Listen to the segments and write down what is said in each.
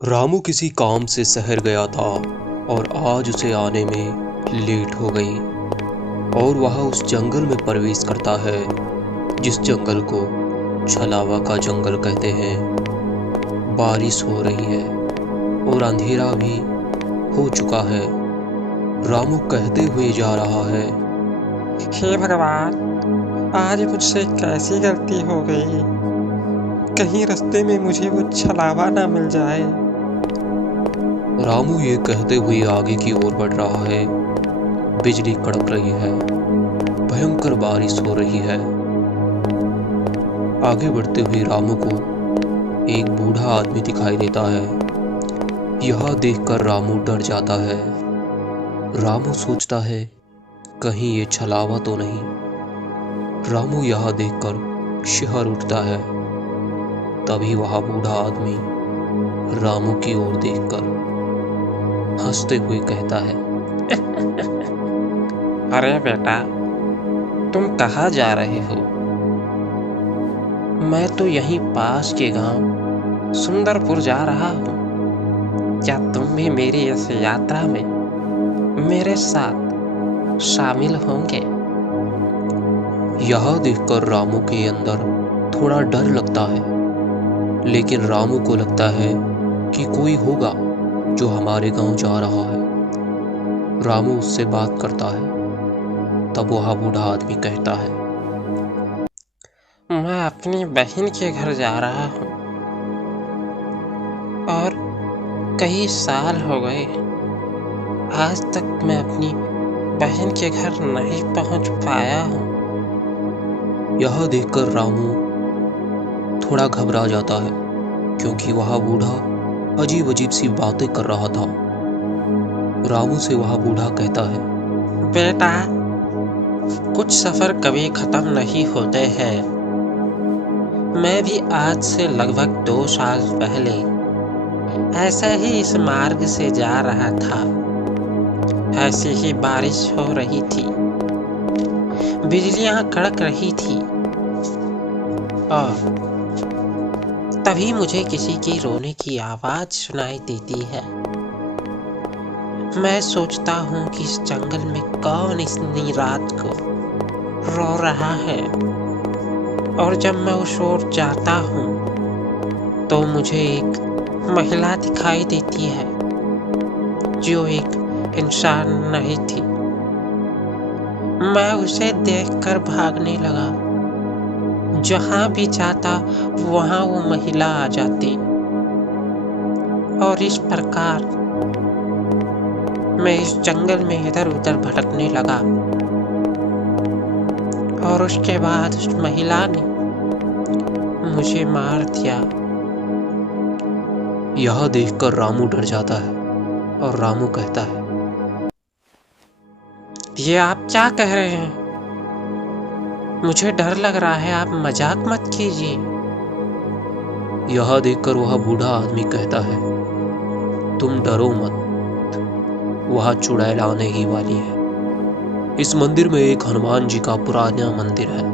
रामू किसी काम से शहर गया था और आज उसे आने में लेट हो गई और वह उस जंगल में प्रवेश करता है जिस जंगल को छलावा का जंगल कहते हैं। बारिश हो रही है और अंधेरा भी हो चुका है। रामू कहते हुए जा रहा है, हे भगवान, आज मुझसे कैसी गलती हो गई। कहीं रास्ते में मुझे वो छलावा ना मिल जाए। रामू ये कहते हुए आगे की ओर बढ़ रहा है। बिजली कड़क रही है, भयंकर बारिश हो रही है। आगे बढ़ते हुए रामू को एक बूढ़ा आदमी दिखाई देता है। यह देखकर रामू डर जाता है। रामू सोचता है कहीं ये छलावा तो नहीं। रामू यह देखकर शिहर उठता है। तभी वह बूढ़ा आदमी रामू की ओर देखकर हंसते हुए कहता है, अरे बेटा, तुम कहाँ जा रहे हो? मैं तो यहीं पास के गांव सुंदरपुर जा रहा हूँ। क्या तुम भी मेरी इस यात्रा में मेरे साथ शामिल होंगे? यह देखकर रामू के अंदर थोड़ा डर लगता है, लेकिन रामू को लगता है कि कोई होगा जो हमारे गांव जा रहा है। रामू उससे बात करता है। तब वह बूढ़ा आदमी कहता है, मैं अपनी बहन के घर जा रहा हूँ और कई साल हो गए, आज तक मैं अपनी बहन के घर नहीं पहुँच पाया हूँ। यह देखकर रामू थोड़ा घबरा जाता है, क्योंकि वह बूढ़ा अजीब अजीब सी बातें कर रहा था। रामू से वह बूढ़ा कहता है, बेटा, कुछ सफर कभी खत्म नहीं होते हैं। मैं भी आज से लगभग 2 साल पहले ऐसे ही इस मार्ग से जा रहा था। ऐसी ही बारिश हो रही थी, बिजलियां कड़क रही थी और तभी मुझे किसी की रोने की आवाज सुनाई देती है। मैं सोचता हूँ कि इस जंगल में कौन इतनी रात को रो रहा है, और जब मैं उस ओर जाता हूँ तो मुझे एक महिला दिखाई देती है जो एक इंसान नहीं थी। मैं उसे देखकर भागने लगा। जहाँ भी जाता वहाँ वो महिला आ जाती और इस प्रकार मैं इस जंगल में इधर उधर भटकने लगा। और उसके बाद उस महिला ने मुझे मार दिया। यह देखकर रामू डर जाता है और रामू कहता है, ये आप क्या कह रहे हैं? मुझे डर लग रहा है, आप मजाक मत कीजिए। यह देखकर वह बूढ़ा आदमी कहता है, तुम डरो मत, वह चुड़ैल आने ही वाली है। इस मंदिर में एक हनुमान जी का पुराना मंदिर है,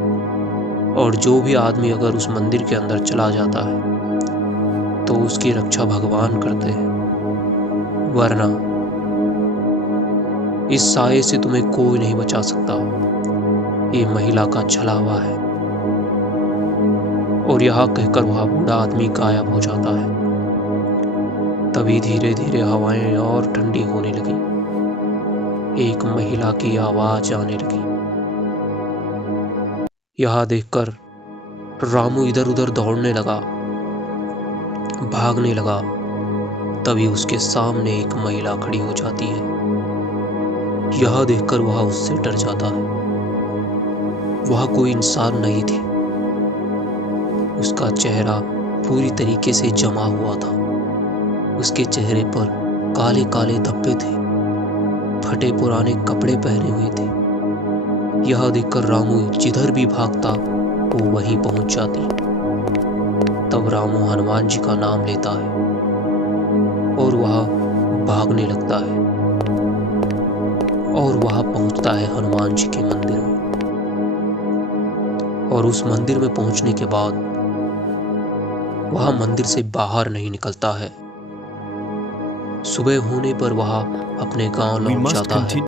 और जो भी आदमी अगर उस मंदिर के अंदर चला जाता है तो उसकी रक्षा भगवान करते हैं, वरना इस साये से तुम्हें कोई नहीं बचा सकता। ये महिला का छलावा है। और यह कहकर वह बूढ़ा आदमी गायब हो जाता है। तभी धीरे धीरे हवाएं और ठंडी होने लगी। एक महिला की आवाज आने लगी। यह देखकर रामू इधर उधर दौड़ने लगा, भागने लगा। तभी उसके सामने एक महिला खड़ी हो जाती है। यह देखकर वह उससे डर जाता है। वह कोई इंसान नहीं थी। उसका चेहरा पूरी तरीके से जमा हुआ था। उसके चेहरे पर काले काले धब्बे थे, फटे पुराने कपड़े पहने हुए थे। यह देखकर रामू जिधर भी भागता वो वहीं पहुंच जाती। तब रामू हनुमान जी का नाम लेता है और वह भागने लगता है और वह पहुंचता है हनुमान जी के मंदिर में। और उस मंदिर में पहुंचने के बाद वह मंदिर से बाहर नहीं निकलता है। सुबह होने पर वह अपने गांव We लौट must जाता है। continue.